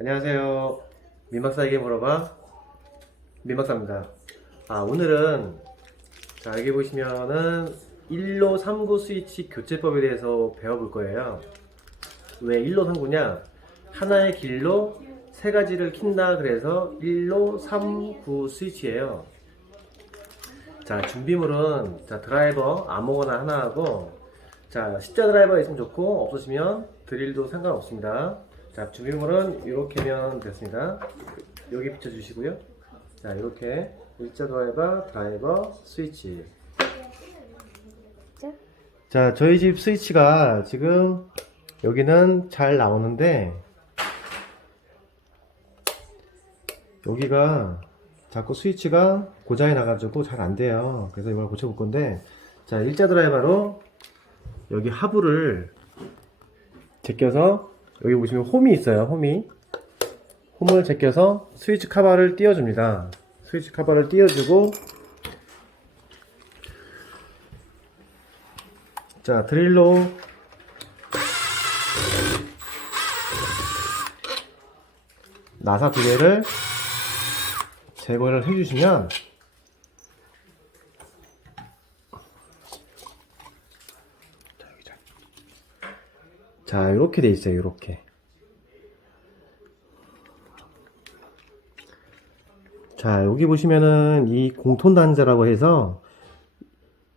안녕하세요. 민박사에게 물어봐. 민박사입니다. 아, 오늘은, 자, 여기 보시면은, 1로 3구 스위치 교체법에 대해서 배워볼 거예요. 왜 1로 3구냐? 하나의 길로 세 가지를 킨다 그래서 1로 3구 스위치예요. 자, 준비물은, 자, 드라이버 아무거나 하나 하고, 자, 십자 드라이버가 있으면 좋고, 없으시면 드릴도 상관없습니다. 자, 준비물은 이렇게면 됐습니다. 여기 비춰주시고요. 자, 이렇게 일자 드라이버, 드라이버, 스위치. 자. 자, 저희 집 스위치가 지금 여기는 잘 나오는데, 여기가 자꾸 스위치가 고장이 나가지고 잘 안 돼요. 그래서 이걸 고쳐볼 건데, 자, 일자 드라이버로 여기 하부를 제껴서 여기 보시면 홈이 있어요. 홈이 홈을 제껴서 스위치 카바를 띄워줍니다. 스위치 카바를 띄워주고 자 드릴로 나사 두 개를 제거를 해주시면 자 이렇게 돼 있어요 이렇게. 자 여기 보시면은 이 공톤 단자라고 해서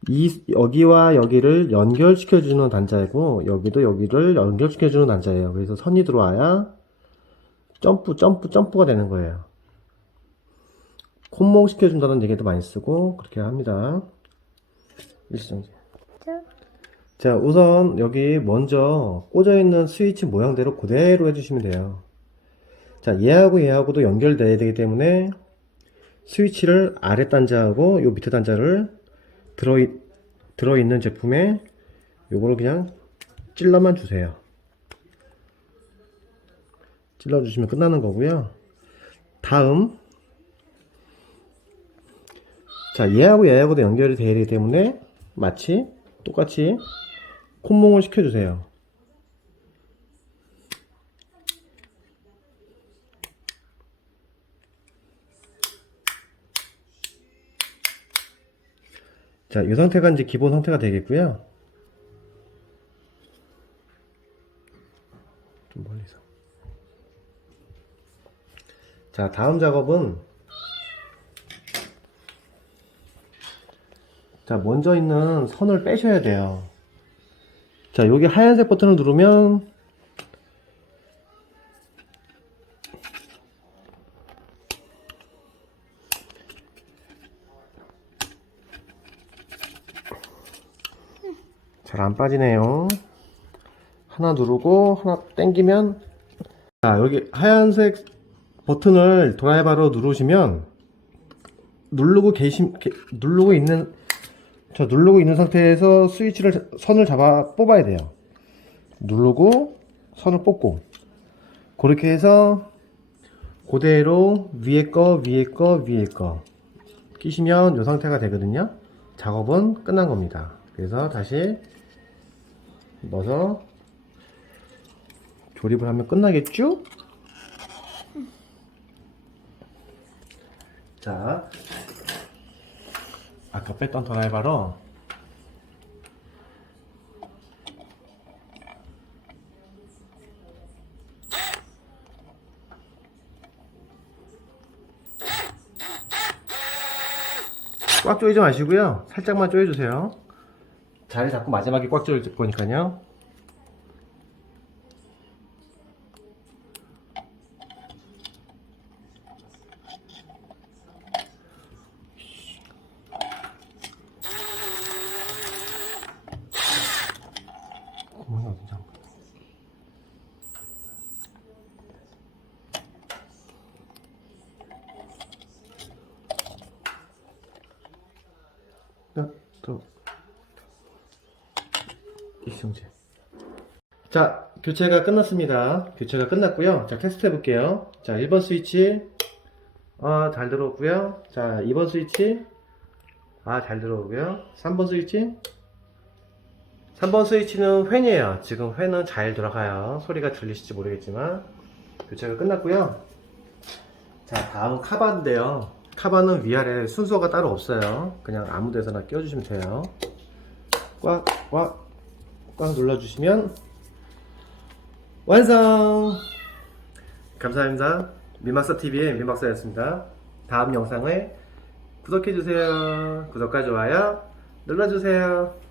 이 여기와 여기를 연결시켜 주는 단자이고 여기도 여기를 연결시켜 주는 단자예요. 그래서 선이 들어와야 점프 점프 점프가 되는 거예요. 콤몽 시켜 준다는 얘기도 많이 쓰고 그렇게 합니다. 일시정지 자. 자, 우선 여기 먼저 꽂아 있는 스위치 모양대로 그대로 해주시면 돼요. 자, 얘하고 얘하고도 연결돼야 되기 때문에 스위치를 아래 단자하고 요 밑에 단자를 들어 들어있는 제품에 요거를 그냥 찔러만 주세요. 찔러주시면 끝나는 거고요. 다음 자, 얘하고 얘하고도 연결이 되기 때문에 마치 똑같이 콧몽을 시켜주세요. 자, 이 상태가 이제 기본 상태가 되겠고요. 좀 멀리서. 자, 다음 작업은 자, 먼저 있는 선을 빼셔야 돼요. 자, 여기 하얀색 버튼을 누르면 잘 안 빠지네요. 하나 누르고 하나 당기면 자, 여기 하얀색 버튼을 드라이버로 누르시면 누르고 계신 게- 누르고 있는 자, 누르고 있는 상태에서 스위치를, 선을 잡아 뽑아야 돼요. 누르고, 선을 뽑고. 그렇게 해서, 그대로 위에 거, 위에 거, 위에 거. 끼시면 이 상태가 되거든요. 작업은 끝난 겁니다. 그래서 다시 넣어서 조립을 하면 끝나겠죠? 자, 아까 뺐던 드라이버로? 꽉 조이지 마시고요. 살짝만 조여주세요. 자리 잡고 마지막에 꽉 조일 거니까요 보여. 야, 또. 일성제. 자, 교체가 끝났습니다. 교체가 끝났고요. 자, 테스트 해볼게요. 자, 1번 스위치. 아, 잘 들어오고요. 자, 2번 스위치. 아, 잘 들어오고요. 3번 스위치. 3번 스위치는 팬이에요. 지금 팬은 잘 돌아가요. 소리가 들리실지 모르겠지만. 교체가 끝났고요. 자, 다음은 카바인데요. 카바는 위아래 순서가 따로 없어요. 그냥 아무 데서나 껴주시면 돼요. 꽉, 꽉, 꽉 눌러주시면 완성! 감사합니다. 민박사TV의 민박사였습니다. 다음 영상을 구독해주세요. 구독과 좋아요 눌러주세요.